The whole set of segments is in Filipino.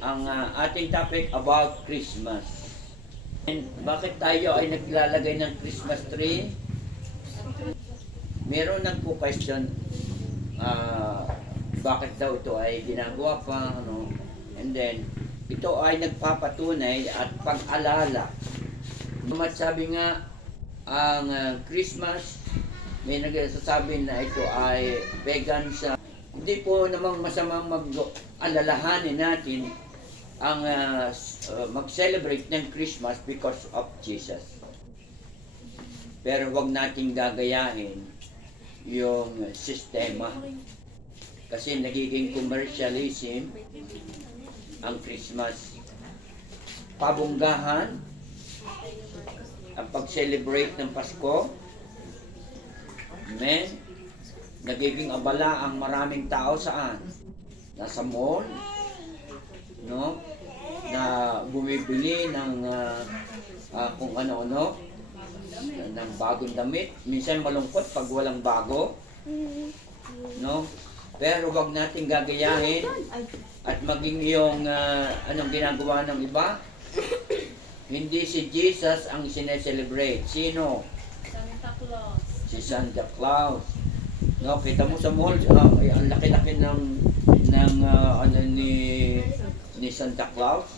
ang ating topic about Christmas. And bakit tayo ay naglalagay ng Christmas tree? Meron nagpo-question bakit daw ito ay ginagawa pa, ano? And then, ito ay nagpapatunay at pag-alala. Sabi nga, ang Christmas, may nagsasabi na ito ay pagan sa. Hindi po namang masamang mag-alalahanin natin ang mag-celebrate ng Christmas because of Jesus. Pero wag nating gagayahin yung sistema. Kasi nagiging commercialism ang Christmas. Pabunggahan ang pag-celebrate ng Pasko. Amen. Nagiging abala ang maraming tao saan? Nasa mall, no? Na bumibili ng kung ano-ano, ng bagong damit. Minsan malungkot pag walang bago, no? Pero wag nating gagayahin at maging yung anong ginagawa ng iba. Hindi si Jesus ang sineselebrate. Sino? Santa Claus. Si Santa Claus. No, kita mo sa mall, ang laki-laki ng ano ni Santa Claus.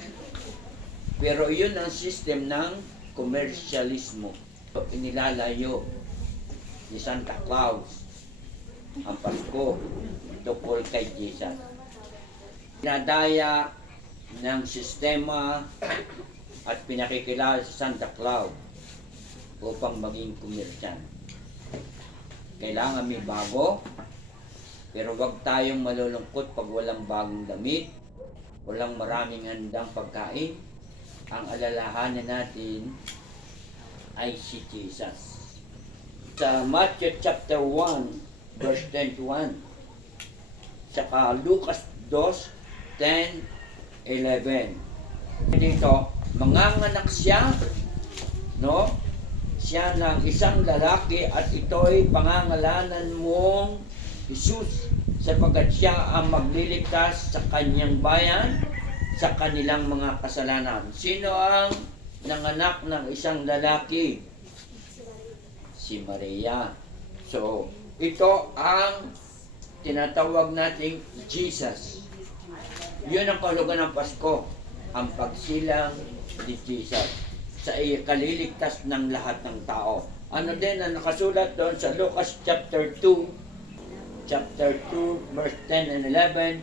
Pero yun ang system ng komersyalismo. Inilalayo ni Santa Claus ang Pasko tungkol kay Jesus. Pinadaya ng sistema at pinakikilala sa Santa Claus upang maging komersyan. Kailangan may bago, pero wag tayong malulungkot pag walang bagong damit, walang maraming handang pagkain. Ang alalahanan natin ay si Jesus. Sa Matthew chapter 1, verse 21, saka Lucas 2, 10, 11. Dito, manganganak siya, no? Siya ng isang lalaki at ito'y pangangalanan mong Jesus, sapagkat siya ang magliligtas sa kanyang bayan sa kanilang mga kasalanan. Sino ang nanganak ng isang lalaki? Si Maria. So, ito ang tinatawag nating Jesus. Yun ang kahulugan ng Pasko, ang pagsilang ni Jesus sa kaliligtas ng lahat ng tao. Ano din ang nakasulat doon sa Lucas chapter 2, verse 10 and 11.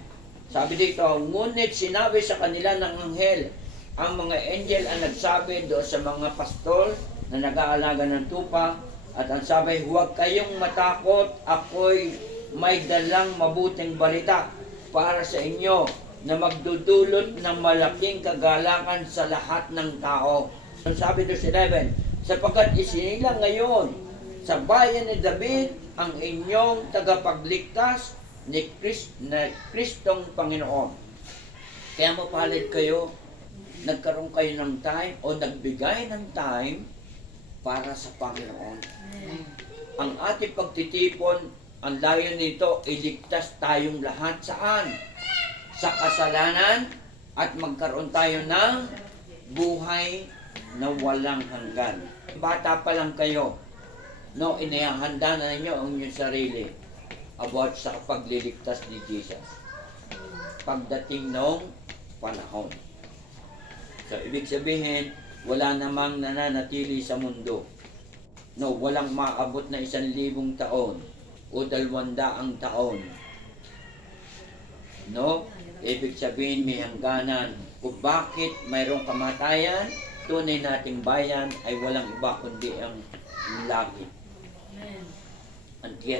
Sabi dito, ngunit sinabi sa kanila ng anghel, ang mga angel ang nagsabi doon sa mga pastol na nag-aalaga ng tupa, at ang sabi, huwag kayong matakot, ako'y may dalang mabuting balita para sa inyo na magdudulot ng malaking kagalakan sa lahat ng tao. Ang sabi doon sa 11, sapagkat isinilang ngayon sa bayan ni David ang inyong tagapagligtas ni Kristong Panginoon. Kaya mapalad kayo, nagkaroon kayo ng time o nagbigay ng time para sa Panginoon. Ang ating pagtitipon, ang layo nito, iligtas tayong lahat saan? Sa kasalanan at magkaroon tayo ng buhay na walang hanggan. Bata pa lang kayo, no, inihahanda na ninyo ang inyong sarili about sa pagliligtas ni Jesus pagdating ng panahon. So, ibig sabihin, wala namang nananatili sa mundo. No, walang maabot na 1,000 taon o 200 taon. No, ibig sabihin may hangganan. Kung bakit mayroong kamatayan, tunay nating bayan ay walang iba kundi ang langit.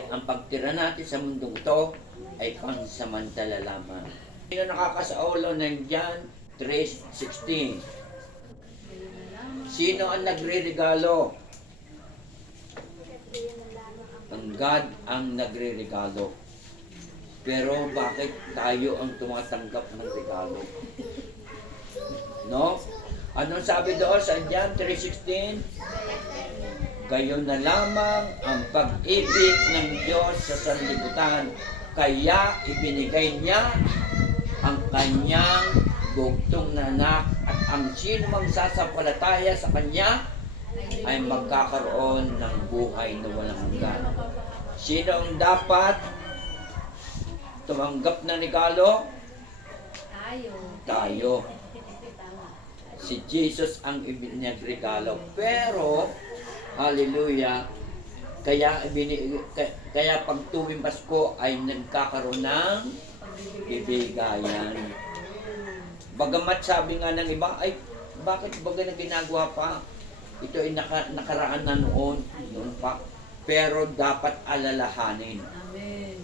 Ang pagtira natin sa mundong ito ay pansamantala lamang. Sino nakakasaulo ng John 3:16? Sino ang nagre-regalo? Ang God ang nagre-regalo. Pero bakit tayo ang tumatanggap ng regalo? No? Anong sabi doon sa John 3:16? Gayon na lamang ang pag-ibig ng Diyos sa sanlibutan, kaya ibinigay niya ang kanyang ang sino mang sasampalataya sa Kanya ay magkakaroon ng buhay na walang hanggan. Sino ang dapat tumanggap ng regalo? Tayo. Si Jesus ang ibinagregalo. Pero, hallelujah, kaya pag tuwing Pasko ay nagkakaroon ng bibigayan. Bagamat sabi nga ng iba, ay bakit baga na ginagawa pa? Ito ay nakaraan na noon pa. Pero dapat alalahanin. Amen.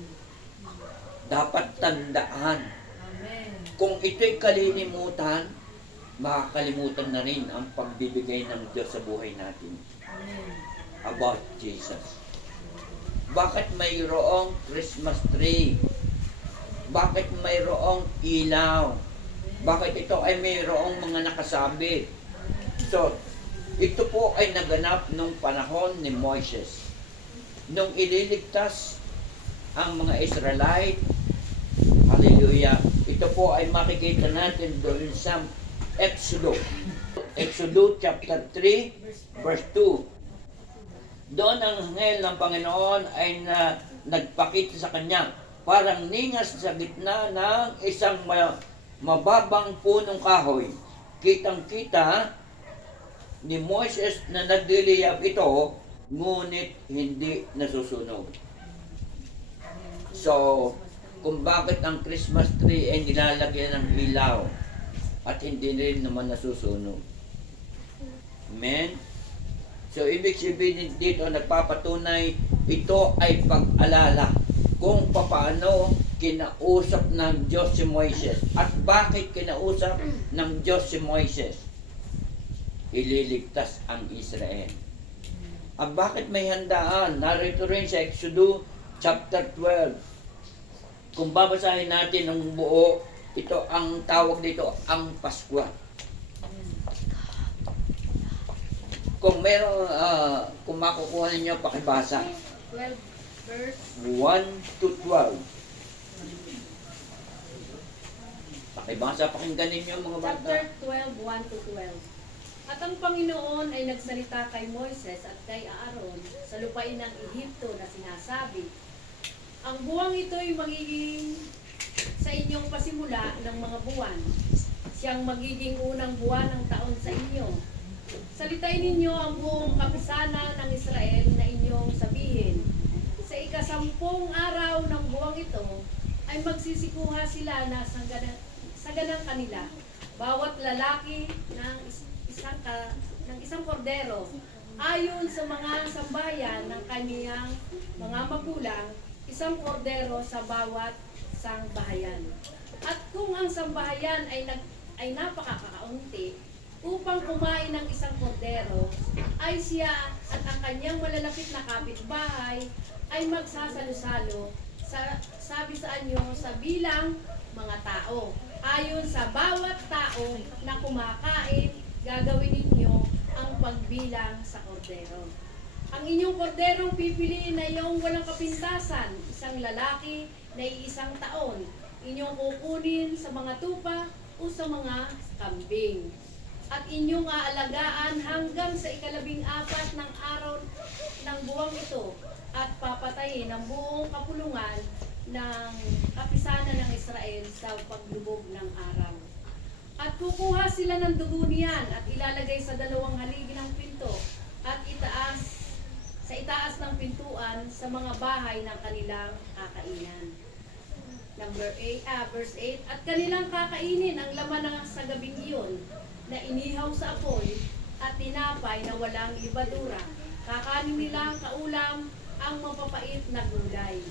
Dapat tandaan. Amen. Kung ito'y kalilimutan, makakalimutan na rin ang pagbibigay ng Diyos sa buhay natin. Amen. About Jesus. Bakit mayroong Christmas tree? Bakit mayroong ilaw? Bakit ito ay mayroong mga nakasabit? So, ito po ay naganap nung panahon ni Moises. Nung ililigtas ang mga Israelite, hallelujah, ito po ay makikita natin doon sa Exodus. Exodus chapter 3, verse 2. Doon ang anghel ng Panginoon ay nagpakita sa kanya, parang ningas sa gitna ng isang mababang punong kahoy. Kitang-kita ni Moises na nagliliyab ito, ngunit hindi nasusunog. So, kung bakit ang Christmas tree ay nilalagyan ng ilaw at hindi rin naman nasusunog. Amen? So, ibig sabihin dito, nagpapatunay, ito ay pag-alala kung paano kinausap ng Diyos si Moises. At bakit kinausap ng Diyos si Moises? Ililigtas ang Israel. At bakit may handaan? Narito rin sa Exodus chapter 12. Kung babasahin natin ang buo, ito ang tawag dito, ang Pasko. Kung meron, kung makukuha ninyo, pakibasa. 12 verse 1 to 12. Pakibasa, pakinggan ninyo mga bata. chapter 12, 1 to 12. At ang Panginoon ay nagsalita kay Moises at kay Aaron sa lupain ng Ehipto na sinasabi, ang buwang ito ay magiging sa inyong pasimula ng mga buwan. Siyang magiging unang buwan ng taon sa inyo. Salitain ninyo ang buong kapisanan ng Israel na inyong sabihin. Sa ika-10 araw ng buwang ito ay magsisikuha sila na saganang kanila. Bawat lalaki ng isang kordero ayon sa mga sambayan ng kaniyang mga magulang, isang kordero sa bawat sangbahayan. At kung ang sambahayan ay napakakaunti, upang kumain ng isang kordero, ay siya at ang kanyang malalapit na kapitbahay ay magsasalo-salo sabi sa anyo sa bilang mga tao. Ayon sa bawat tao na kumakain, gagawin ninyo ang pagbilang sa kordero. Ang inyong korderong pipiliin na iyong walang kapintasan, isang lalaki na iisang taon, inyong kukunin sa mga tupa o sa mga kambing. At inyong aalagaan hanggang sa ika-14 ng araw ng buwang ito at papatayin ang buong kapulungan ng kapisanan ng Israel sa paglubog ng araw. At kukuha sila ng dugo niyan at ilalagay sa 2 haligi ng pinto at sa itaas ng pintuan sa mga bahay ng kanilang kakainan. Verse 8, at kanilang kakainin ang laman ng sa gabing iyon na inihaw sa apoy at tinapay na walang libadura. Kakanin nilang kaulam ang mapapait na gulay.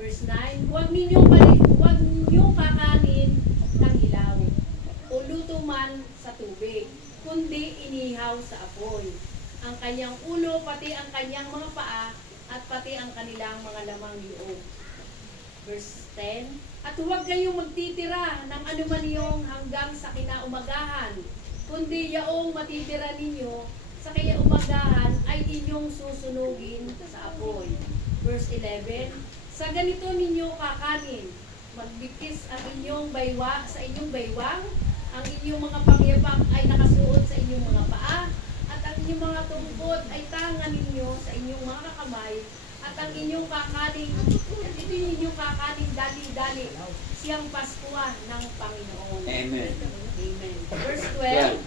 Verse 9, huwag ninyong kakanin ng hilaw o luto man sa tubig, kundi inihaw sa apoy. Ang kanyang ulo, pati ang kanyang mga paa, at pati ang kanilang mga lamang loob. Verse 10, at huwag kayong magtitira ng anuman niyong hanggang sa kinaumagahan, kundi yaong matitira ninyo sa kinaumagahan ay inyong susunugin sa apoy. Verse 11, sa ganito ninyo kakanin, magbikis ang inyong sa inyong baywang Ang inyong mga pangyapak ay nakasuot sa inyong mga paa, at ang inyong mga tungkod ay tangan ninyo sa inyong mga kamay, at ang inyong kakaning, at ito yung inyong kakaning dali-dali, siyang Paskwa ng Panginoon. Amen. Amen. Verse 12,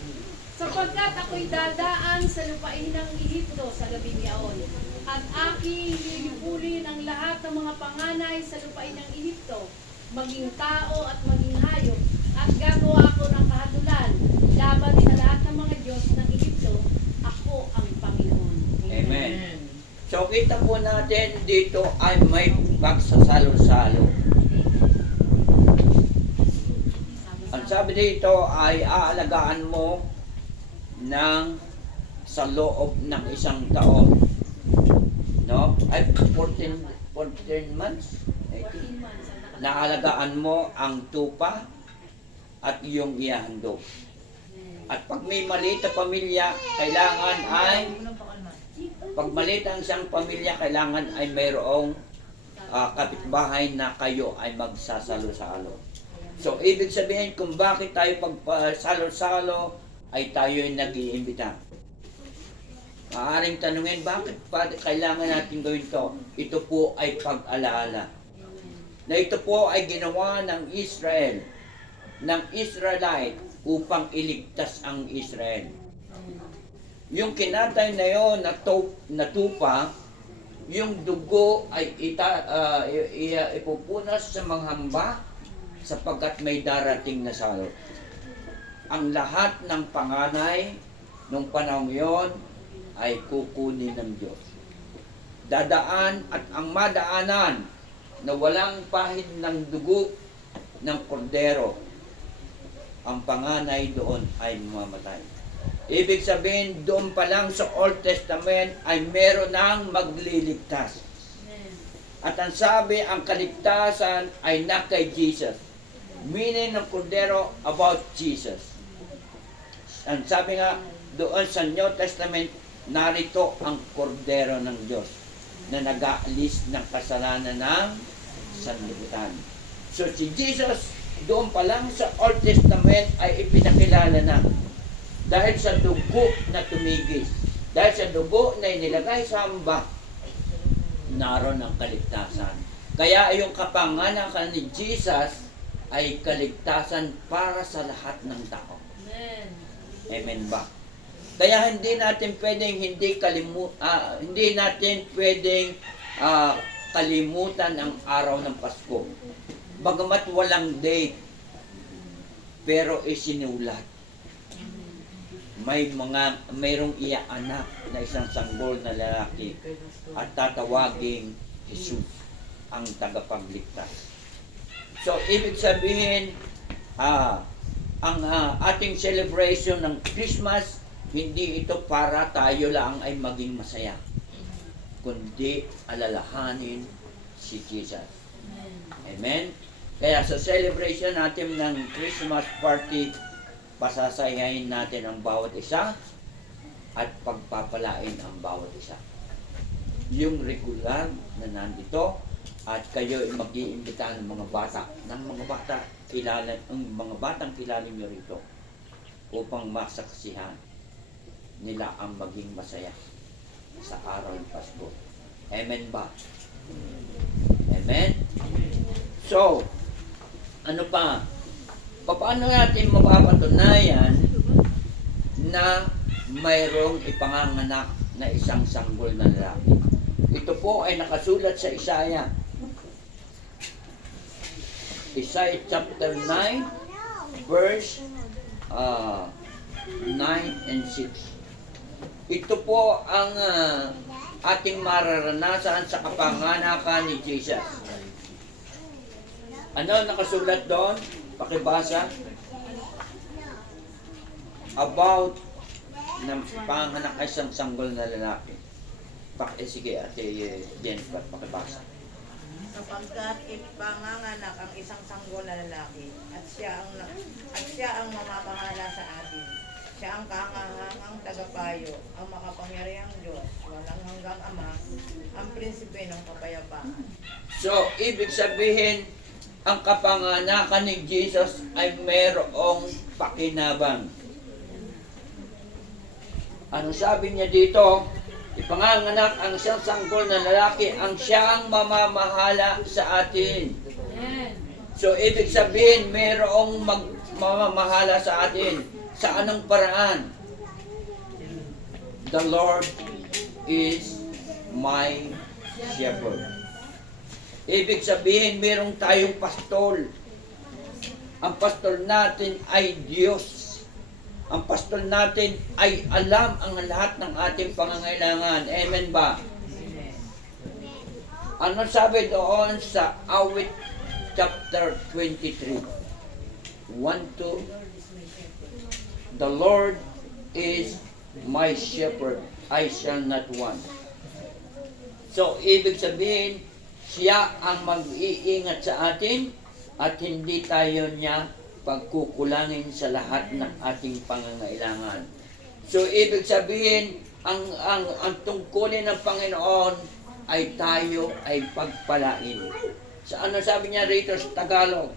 sapagkat ako'y dadaan sa lupain ng Ehipto sa gabing yaon, at aking lilipulin ang lahat ng mga panganay sa lupain ng Ehipto, maging tao at maging hayop, at gagawa ako ng kahatulan laban sa lahat ng mga Diyos ng Ehipto. Ako ang Panginoon. Amen. So kita po natin dito ay may pagsasalo-salo. Ang sabi dito ay aalagaan mo sa loob ng isang taon. No? Ay 14 months. 14 months ang Naalagaan mo ang tupa at iyong ihahandog. At pag may maliit na pamilya, kailangan ay pag maliit ang isang pamilya, kailangan ay mayroong kapitbahay na kayo ay magsasalo-salo. So, ibig sabihin kung bakit tayo pagpasalo-salo ay tayo ay nag-iimbita. Maaaring tanungin, bakit kailangan natin gawin to? Ito po ay pag-alaala. Na ito po ay ginawa ng Israel, ng Israelite upang iligtas ang Israel. Yung kinatay na yon na tupa, yung dugo ay ipupunas sa mga hamba sapagkat may darating na salot. Ang lahat ng panganay nung panahon yon ay kukunin ng Diyos. Dadaan at ang madaanan na walang pahid ng dugo ng kordero, ang panganay doon ay mamamatay. Ibig sabihin, doon pa lang sa Old Testament ay meron ng magliligtas. At ang sabi, ang kaligtasan ay na kay Jesus. Meaning ng kordero about Jesus. Ang sabi nga, doon sa New Testament, narito ang kordero ng Diyos na nag-aalis ng kasalanan ng sanlibutan. So si Jesus, doon pa lang sa Old Testament ay ipinakilala na. Dahil sa dugo na tumigis, dahil sa dugo na inilagay sa hamba, naroon ang kaligtasan. Kaya yung kapanganakan ni Jesus ay kaligtasan para sa lahat ng tao. Amen. Amen ba? Kaya hindi natin pwedeng kalimutan ang araw ng Pasko. Bagamat walang date, pero isinulat. Mayroong iaanak na isang sanggol na lalaki at tatawaging Jesus ang tagapagligtas. So, ibig sabihin, ang ating celebration ng Christmas, hindi ito para tayo lang ay maging masaya, kundi alalahanin si Jesus. Amen? Kaya sa celebration natin ng Christmas party, pasasayahin natin ang bawat isa at pagpapalain ang bawat isa. Yung regular na nandito at kayo ay mag-iimbita ng mga bata, mga batang kilala nyo rito upang masaksihan nila ang maging masaya sa araw ng Pasko. Amen ba? Amen? So, ano pa? Paano natin mapapatunayan na mayroong ipanganganak na isang sanggol na lalaki? Ito po ay nakasulat sa Isaiah. Isaiah chapter 9, verse 9 and 6. Ito po ang ating mararanasan sa kapanganakan ni Jesus. Ano nakasulat doon? Pakibasa. About ng panganak ay isang sanggol na lalaki. Sige, Ate Jennifer, pakibasa. Sapagkat ipanganganak ang isang sanggol na lalaki at siya ang mamapahala sa atin. Siya ang kahangang tagapayo, ang makapangyarihang Diyos, walang hanggang Ama, ang prinsipe ng kapayapaan. So, ibig sabihin, ang kapanganakan ni Jesus ay mayroong pakinabang. Ano sabi niya dito? Ipanganganak ang isang sanggol na lalaki, ang siyang mamamahala sa atin. Amen. So, ibig sabihin, mayroong mamamahala sa atin. Sa anong paraan? The Lord is my shepherd. Ibig sabihin, mayroong tayong pastol. Ang pastol natin ay Diyos. Ang pastol natin ay alam ang lahat ng ating pangangailangan. Amen ba? Ano sabi doon sa Awit chapter 23? 1-2. The Lord is my shepherd, I shall not want. So, ibig sabihin, siya ang mag-iingat sa atin at hindi tayo niya pagkukulangin sa lahat ng ating pangangailangan. So, ibig sabihin, ang tungkulin ng Panginoon ay tayo ay pagpalain. Sa ano sabi niya rito sa Tagalog?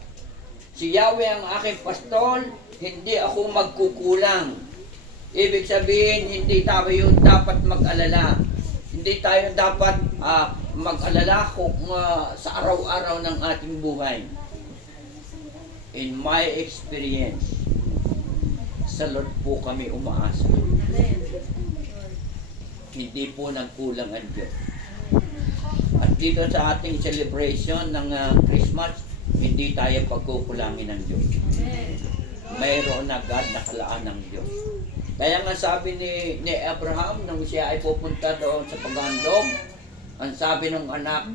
Si Yahweh ang aking pastol, hindi ako magkukulang. Ibig sabihin, hindi tayo dapat mag-alala. Hindi tayo dapat mag-alala kung sa araw-araw ng ating buhay. In my experience, sa Lord po kami umaasa. Amen. Hindi po nagkulang ang Diyos. At dito sa ating celebration ng Christmas, hindi tayo pagkukulangin ng Diyos. Amen. Mayroon agad nakalaan ng Diyos. Kaya nga sabi ni Abraham, nung siya ay pupunta doon sa paghandog, ang sabi ng anak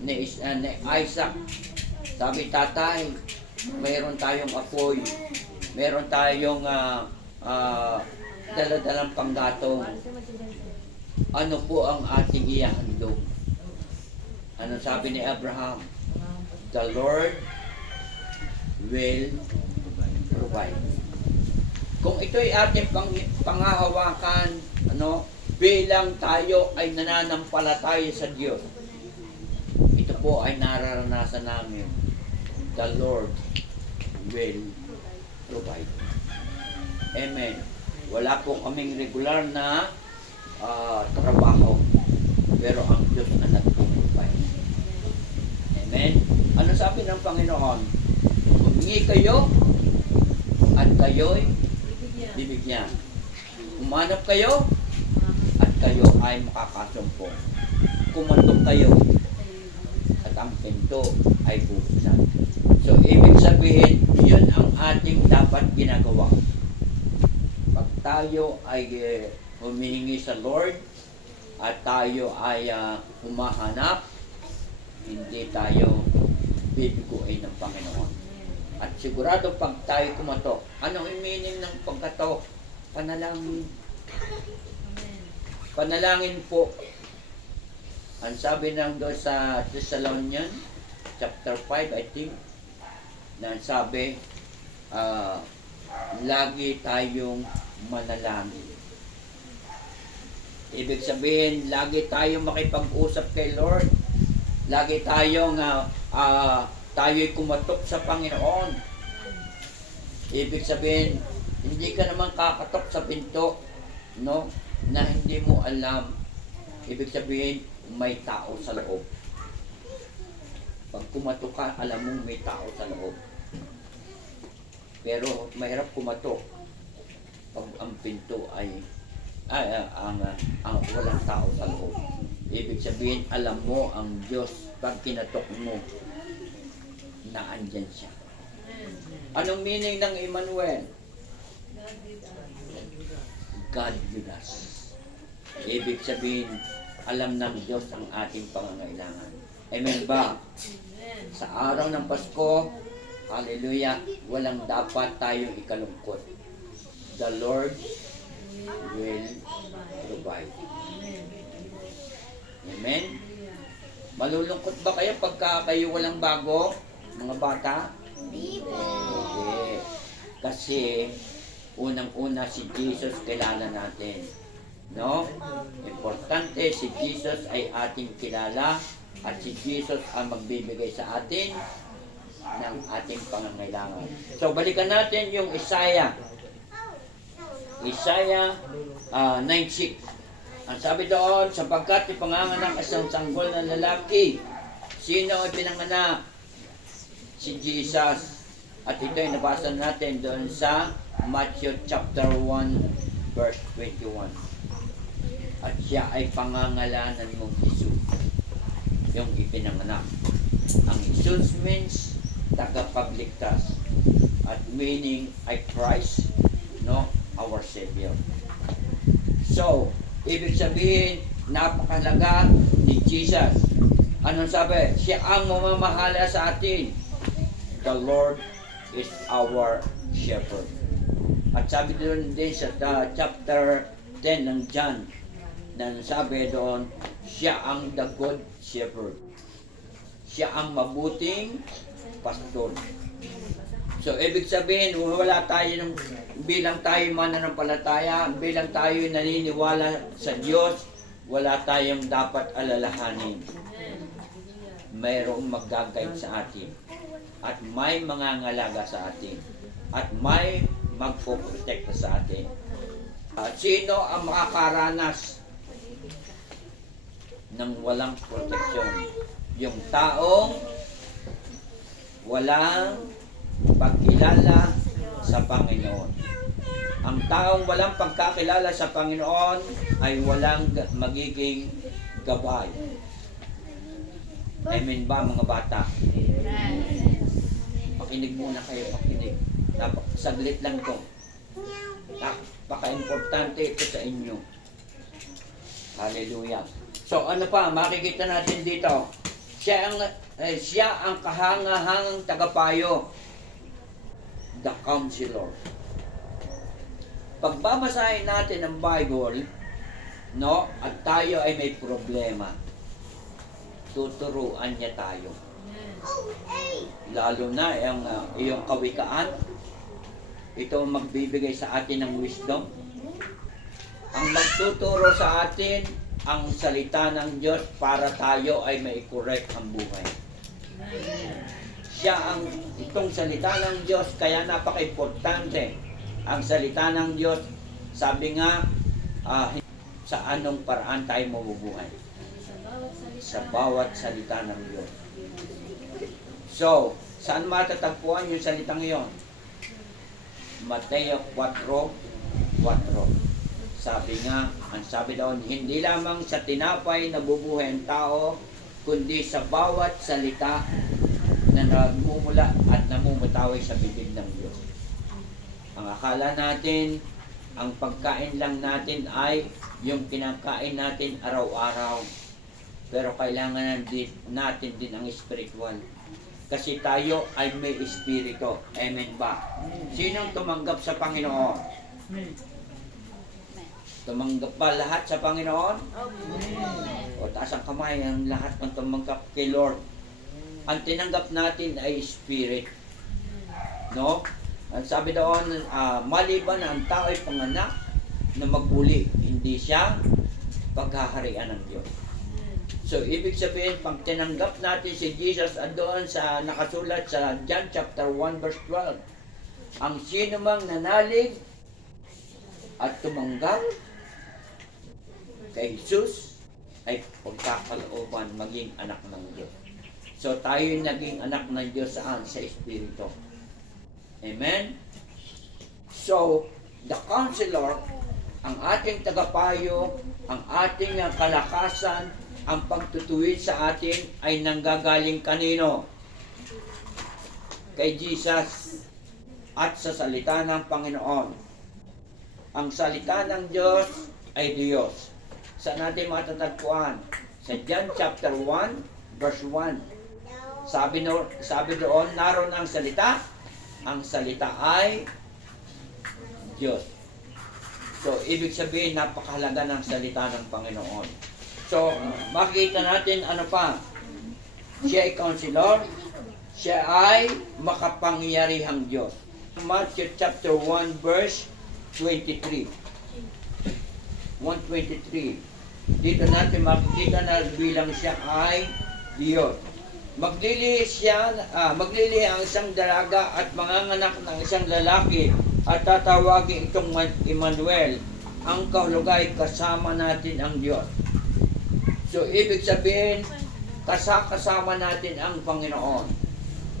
ni Isaac, sabi, tatay, mayroon tayong apoy, mayroon tayong daladalang panggatong. Ano po ang ating ihahandog? Ano sabi ni Abraham? The Lord will provide. Kung ito'y ating panghahawakan, bilang tayo ay nananampalataya sa Diyos, ito po ay nararanasan namin. The Lord will provide. Amen. Wala po kaming regular na trabaho, pero ang Diyos ang nagpo-provide. Amen. Ano sabi ng Panginoon? Humingi kayo at kayo'y bibigyan. Umanap kayo at kayo ay makakasumpong. Kumatok kayo at ang pinto ay bubuksan. So, ibig sabihin, yun ang ating dapat ginagawa. Pag tayo ay humihingi sa Lord at tayo ay humahanap, hindi tayo bibiguin ng Panginoon. At sigurado pag tayo kumatok, anong meaning ng pagkatok? Panalangin. Panalangin po. Ang sabi ng doon sa Thessalonians, chapter 5, I think, na sabi, lagi tayong manalangin. Ibig sabihin, lagi tayong makipag-usap kay Lord. Lagi tayong tayo'y kumatok sa Panginoon. Ibig sabihin, hindi ka naman kakatok sa pinto, na hindi mo alam. Ibig sabihin, may tao sa loob. Pag kumatok ka, alam mong may tao sa loob. Pero mahirap kumatok pag ang pinto ay walang tao sa loob. Ibig sabihin, alam mo ang Diyos pag kinatok mo na andyan siya. Anong meaning ng Emmanuel? God with us. Ibig sabihin, alam ng Diyos ang ating pangangailangan. Amen ba? Sa araw ng Pasko, hallelujah, walang dapat tayong ikalungkot. The Lord will provide. Amen? Malulungkot ba kayo pagka kayo walang bago, mga bata? Hindi po. Okay. Kasi, unang-una si Jesus kilala natin. No? Importante, si Jesus ay ating kilala at si Jesus ang magbibigay sa atin ng ating pangangailangan. So, balikan natin yung Isaiah. Isaiah 9:6. Ang sabi doon, sapagkat ipanganganak isang sanggol na lalaki. Sino ay pinanganak? Si Jesus. At ito ay nabasa natin doon sa Matthew chapter 1 verse 21. At siya ay pangangalanan mong Jesus, yung ipinanganak. Ang Jesus means tagapagligtas, at meaning ay Christ, no, our Savior. So, ibig sabihin, napakalaga ni Jesus. Anong sabi? Siya ang mamamahala sa atin. The Lord is our shepherd. At sabi doon din sa chapter 10 ng John, na sabi doon, siya ang the good shepherd. Siya ang mabuting pastor. So, ibig sabihin, wala tayo bilang tayo mananampalataya, bilang tayo naniniwala sa Diyos, wala tayong dapat alalahanin. Mayroong mag-guide sa atin. At may mangangalaga sa atin. At may magpoprotekta sa atin. Sino ang makakaranas ng walang proteksyon? Yung taong walang pagkilala sa Panginoon. Ang taong walang pagkakilala sa Panginoon ay walang magiging gabay. Amen ba mga bata? Pakinig muna kayo, pakinig. Saglit lang to. Napaka-importante ito sa inyo. Hallelujah. So ano pa, makikita natin dito. Siya ang kahangahangang tagapayo. The Counselor. Pagbabasahin natin ang Bible, no, at tayo ay may problema, tuturuan niya tayo. Lalo na yung iyong kawikaan, ito ang magbibigay sa atin ng wisdom. Ang magtuturo sa atin, ang salita ng Diyos para tayo ay mai-correct ang buhay. Itong salita ng Diyos, kaya napaka-importante. Ang salita ng Diyos, sabi nga, sa anong paraan tayo mabubuhay? Sa bawat salita ng Diyos. So, saan matatagpuan yung salitang iyon? Mateo 4:4. Sabi nga, ang sabi daw, hindi lamang sa tinapay nabubuhay ang tao, kundi sa bawat salita na nagmumula at namumutaway sa bibig ng Diyos. Ang akala natin, ang pagkain lang natin ay yung kinakain natin araw-araw. Pero kailangan natin din ang spiritual. Kasi tayo ay may espiritu. Amen ba? Sinong tumanggap sa Panginoon? Tumanggap ba lahat sa Panginoon? O taas ang kamay ang lahat ng tumanggap kay Lord. Ang tinanggap natin ay spirit. No? Ang sabi doon, maliban na ang tao ay panganak na maguli, hindi siya paghaharian ng Diyos. So, ibig sabihin, pag tinanggap natin si Jesus, doon sa nakasulat sa John chapter 1 verse 12, ang sino mang nanalig at tumanggap kay Jesus ay pagkakalooban maging anak ng Diyos. So, tayo naging anak ng Diyos saan? Sa Espiritu. Amen? So, the Counselor, ang ating tagapayo, ang ating kalakasan, ang pagtutuwid sa atin ay nanggagaling kanino? Kay Jesus at sa salita ng Panginoon. Ang salita ng Diyos ay Diyos. Saan natin matatagpuan? Sa John chapter 1 verse 1. Sabi doon, naroon ang salita. Ang salita ay Diyos. So, ibig sabihin, napakahalaga ng salita ng Panginoon. So, makikita natin ano pa. Siya ay Counselor. Siya ay makapangyarihang Diyos. Matthew chapter 1 verse 23. 123. Dito natin makikita na bilang siya ay Diyos. maglilihi ang isang dalaga at manganganak ng isang lalaki at tatawagin itong Emmanuel. Ang kahulugay, kasama natin ang Diyos. So, ibig sabihin, kasama natin ang Panginoon.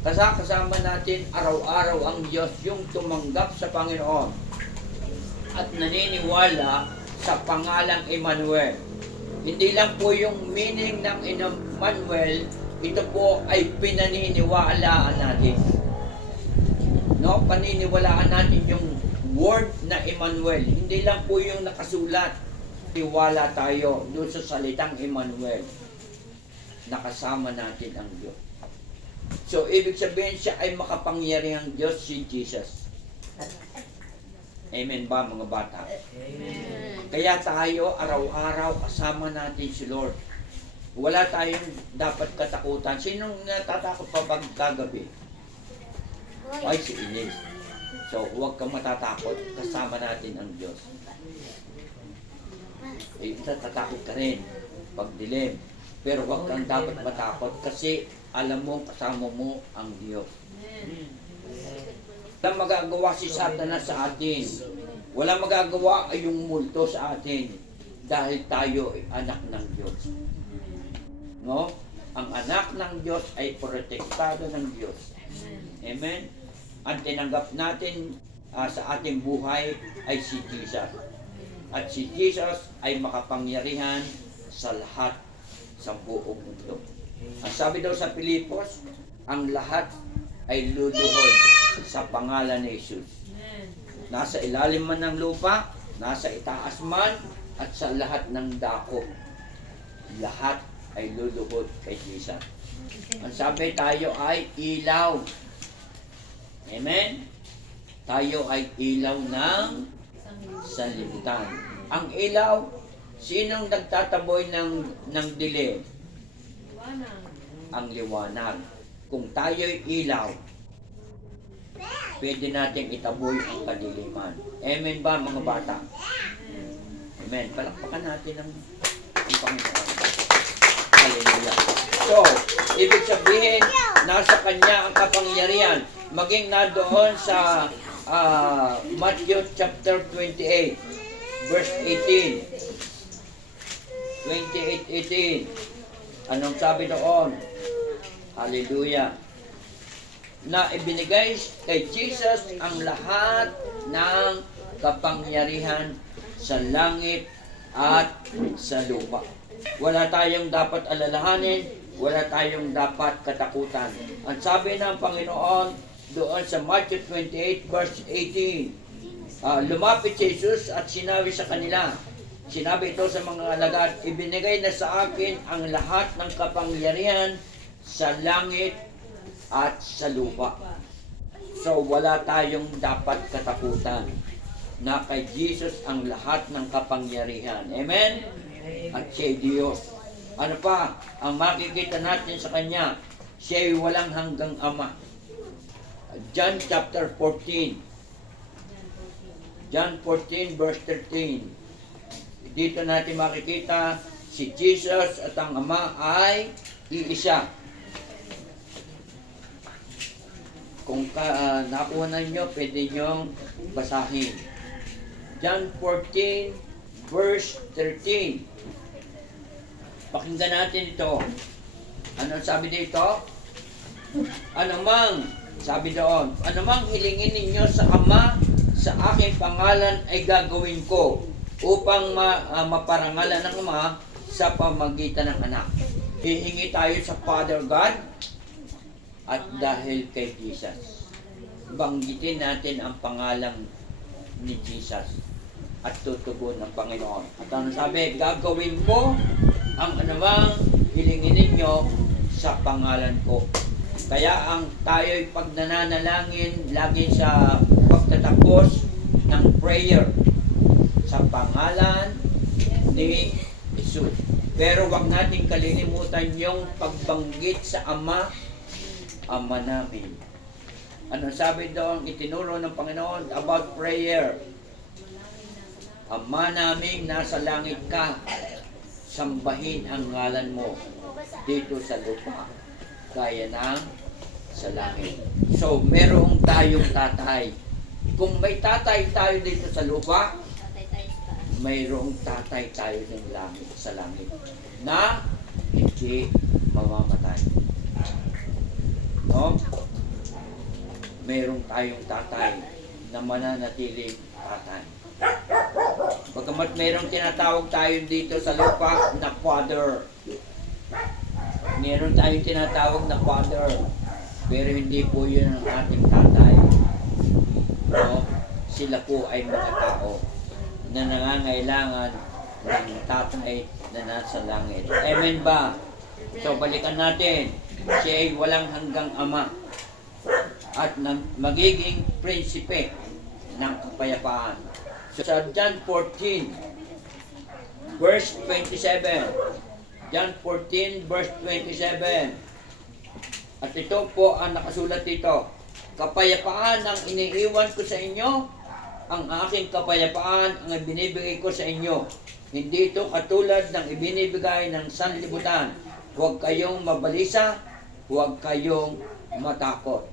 Kasama natin araw-araw ang Diyos, yung tumanggap sa Panginoon at naniniwala sa pangalang Emmanuel. Hindi lang po yung meaning ng Emmanuel, ito po ay pinaniniwalaan natin. No, paniniwalaan natin yung word na Emmanuel. Hindi lang po yung nakasulat. Tiwala tayo doon sa salitang Emmanuel. Nakasama natin ang Diyos. So, ibig sabihin siya ay makapangyarihang Diyos, si Jesus. Amen ba, mga bata? Amen. Kaya tayo, araw-araw, kasama natin si Lord. Wala tayong dapat katakutan. Sinong natatakot pa pag kagabi? Ay, si Ines. So, huwag kang matatakot. Kasama natin ang Diyos. Eh, tatakot ka rin pag dilim. Pero huwag kang dapat matakot kasi alam mo, kasama mo ang Diyos. Walang magagawa si Satanas sa atin. Walang magagawa ay yung multo sa atin. Dahil tayo ay anak ng Diyos. No? Ang anak ng Diyos ay protektado ng Diyos. Amen? Ang tinanggap natin sa ating buhay ay si Jesus. At si Jesus ay makapangyarihan sa lahat sa buong mundo. Ang sabi daw sa Pilipos, ang lahat ay luluhod sa pangalan ni Jesus. Nasa ilalim man ng lupa, nasa itaas man, at sa lahat ng dako. Lahat ay luluhod kay Jesus. Ang sabi, tayo ay ilaw. Amen? Tayo ay ilaw ng sanlibutan. Ang ilaw, sinong nagtataboy ng dilim? Ang liwanag. Kung tayo'y ilaw, pwede natin itaboy ang kadiliman. Amen ba, mga bata? Amen. Palakpakan natin ang Panginoon. Hallelujah. So, ibig sabihin, nasa Kanya ang kapangyarihan. Maging na doon sa Matthew chapter 28, verse 18. 28:18. Anong sabi doon? Hallelujah. Na ibinigay kay Jesus ang lahat ng kapangyarihan sa langit at sa lupa. Wala tayong dapat alalahanin, wala tayong dapat katakutan. Ang sabi ng Panginoon doon sa Matthew 28 verse 18, lumapit si Jesus at sinabi sa kanila, sinabi ito sa mga alagad, ibinigay na sa akin ang lahat ng kapangyarihan sa langit at sa lupa. So wala tayong dapat katakutan na kay Jesus ang lahat ng kapangyarihan. Amen? At siya Diyos. Ano pa? Ang makikita natin sa Kanya, siya'y walang hanggang Ama. John chapter 14. John 14 verse 13. Dito natin makikita si Jesus at ang Ama ay iisa. Kung nakuha na nyo, pwede nyo basahin. John 14 verse 13. Pakinggan natin ito. Ano sabi dito? Anumang, sabi doon, anumang hilingin ninyo sa Ama, sa aking pangalan ay gagawin ko upang maparangalan ng Ama sa pamagitan ng Anak. Hihingi tayo sa Father God at dahil kay Jesus. Banggitin natin ang pangalan ni Jesus at tutugon ng Panginoon. At ano sabi, gagawin ko ang anumang hilingin ninyo sa pangalan ko. Kaya ang tayo'y pag nananalangin lagi sa pagtatapos ng prayer sa pangalan ni Jesus. Pero wag natin kalilimutan yung pagbanggit sa Ama, Ama namin. Ano sabi doon, itinuro ng Panginoon about prayer? Ama namin, nasa langit ka, sambahin ang ngalan mo dito sa lupa. gaya ng sa langit. So, merong tayong tatay. Kung may tatay tayo dito sa lupa, mayroong tatay tayo ng langit, sa langit na hindi mamamatay. No? Mayroong tayong tatay na mananatiling tatay. Bagamat mayroong tinatawag tayo dito sa lupa na father. Meron tayong tinatawag na father. Pero hindi po yun ang ating tatay. No? Sila po ay mga tao na nangangailangan ng tatay na nasa langit. Amen ba? So balikan natin. Siya ay walang hanggang ama at magiging prinsipe ng kapayapaan. So, sa John 14, verse 27. John 14, verse 27. At ito po ang nakasulat dito. Kapayapaan ang iniiwan ko sa inyo, ang aking kapayapaan ang ibinibigay ko sa inyo. Hindi ito katulad ng ibinibigay ng sanlibutan. Huwag kayong mabalisa, huwag kayong matakot.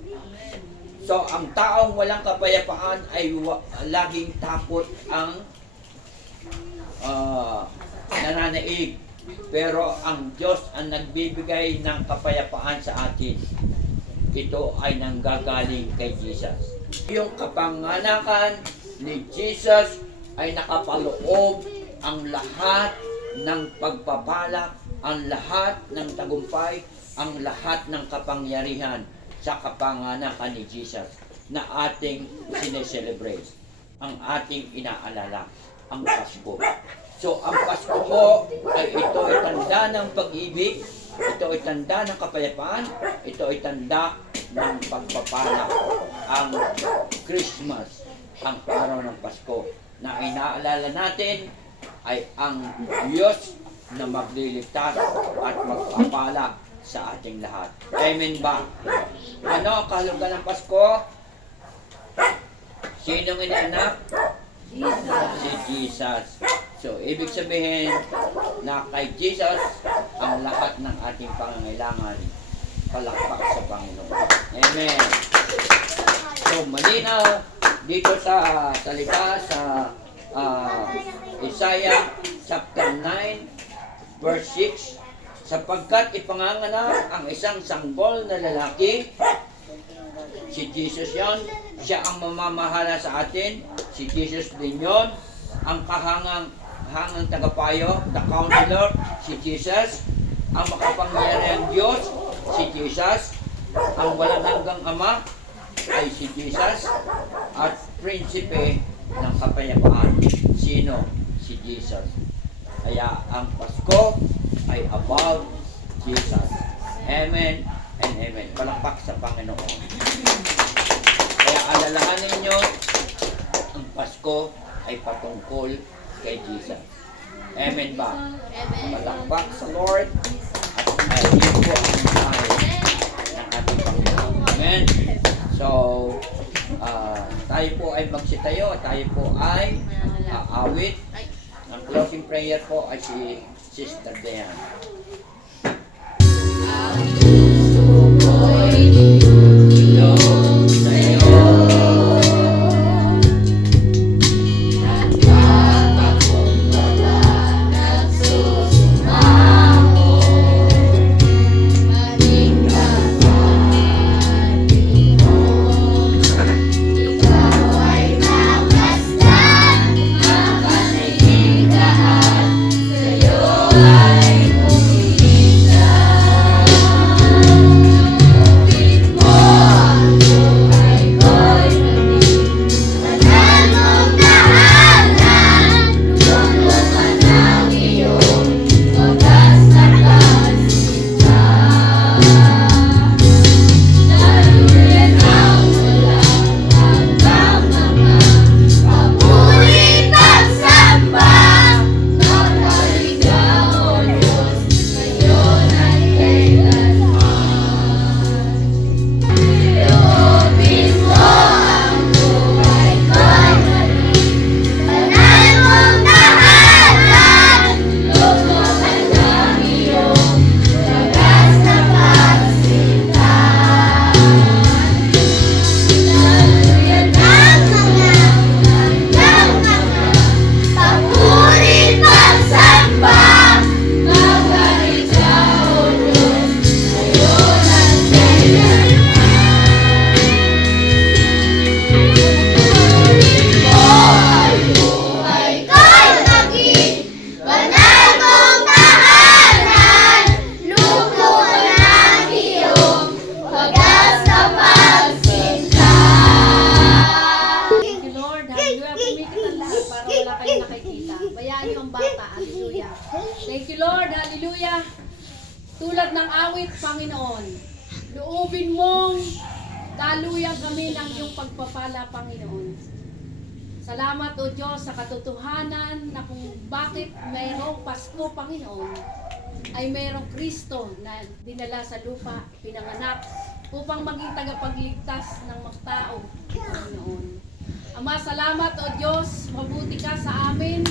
So, ang taong walang kapayapaan ay laging takot ang nananaig. Pero ang Diyos ang nagbibigay ng kapayapaan sa atin. Ito ay nanggagaling kay Jesus. Yung kapanganakan ni Jesus ay nakapaloob ang lahat ng pagpapala, ang lahat ng tagumpay, ang lahat ng kapangyarihan sa kapanganakan ni Jesus na ating sineselebrate, ang ating inaalala, ang Pasko. So, ang Pasko po ay ito ay tanda ng pag-ibig, ito ay tanda ng kapayapaan, ito ay tanda ng pagpapala. Ang Christmas, ang araw ng Pasko, na inaalala natin ay ang Diyos na magliligtas at magpapala sa ating lahat. Amen ba? Ano ang kahulugan ng Pasko? Sinong inaanak? Jesus. Si Jesus. So, ibig sabihin na kay Jesus ang lahat ng ating pangangailangan palakpak sa Panginoon. Amen. So, malinaw dito sa salita sa Isaiah chapter 9 verse 6, sapagkat ipanganganak ang isang sanggol na lalaki, si Jesus yon, siya ang mamamahala sa atin, si Jesus din yon, ang hangang tagapayo, the counselor, si Jesus, ang makapangyarihang Diyos, si Jesus, ang walang hanggang Ama, ay si Jesus, at prinsipe ng kapayapaan. Sino? Si Jesus. Kaya ang Pasko ay about Jesus. Amen and amen. Palakpak sa Panginoon. Kaya alalahanin ninyo, ang Pasko ay patungkol kay Jesus. Amen ba? Palakpak sa Lord at yun po ang mensahe ng ating Panginoon. Amen. So, tayo po ay magsitayo, tayo po ay aawit. Ang closing prayer po ay si Sister Dean. Ay Hallelujah. Pumikit ang lahat para wala kayong nakikita. Bayaan niyo ang bata. Hallelujah. Thank you, Lord. Hallelujah. Tulad ng awit, Panginoon, loobin mong daluyan kami ng iyong pagpapala, Panginoon. Salamat, O Diyos, sa katotohanan na kung bakit mayroong Pasko, Panginoon, ay mayroong Kristo na dinala sa lupa, pinanganak, upang maging tagapagligtas ng mga tao, Panginoon. Ama, salamat, O Diyos, mabuti ka sa amin,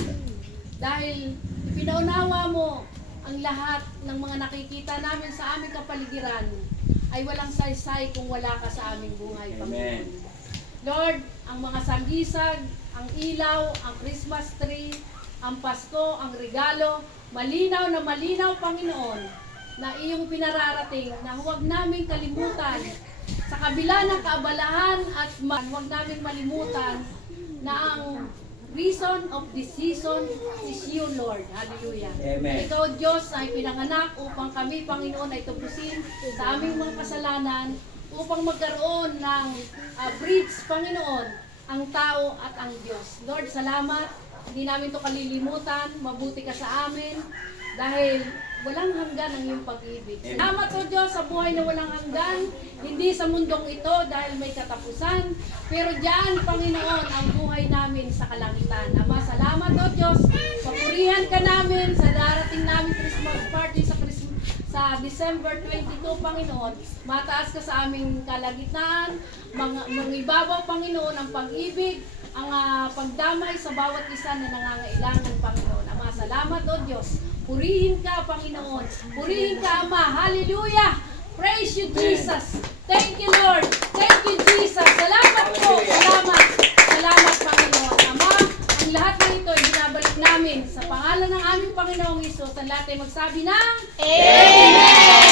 dahil pinaunawa mo ang lahat ng mga nakikita namin sa aming kapaligiran ay walang saysay kung wala ka sa aming buhay, Panginoon. Lord, ang mga sagisag, ang ilaw, ang Christmas tree, ang Pasko, ang regalo, malinaw na malinaw, Panginoon, na iyong pinararating na huwag namin kalimutan sa kabila ng kaabalahan at huwag namin malimutan na ang reason of this season is you, Lord. Hallelujah. Amen. Ikaw, Diyos, ay pinanganak upang kami, Panginoon, ay tubusin sa aming mga kasalanan upang magkaroon ng bridge, Panginoon, ang tao at ang Diyos. Lord, salamat. Hindi namin to kalilimutan. Mabuti ka sa amin dahil walang hanggan ang iyong pag-ibig. Salamat, O Diyos, sa buhay na walang hanggan, hindi sa mundong ito dahil may katapusan, pero diyan, Panginoon, ang buhay namin sa kalangitan. Ama, salamat, O Diyos, papurihan ka namin sa darating namin Christmas party sa December 22, Panginoon. Mataas ka sa aming kalagitnaan, mangibabaw, Panginoon, ang pag-ibig, ang pagdamay sa bawat isa na nangangailangan, Panginoon. Ama, salamat, O Diyos. Purihin ka, Panginoon. Purihin ka, Ama. Hallelujah! Praise you, Jesus. Thank you, Lord. Thank you, Jesus. Salamat po. Salamat. Salamat, Panginoon. Ama, ang lahat ng ito ay binabalik namin sa pangalan ng aming Panginoong Hesus. Ang lahat ay magsabi ng Amen!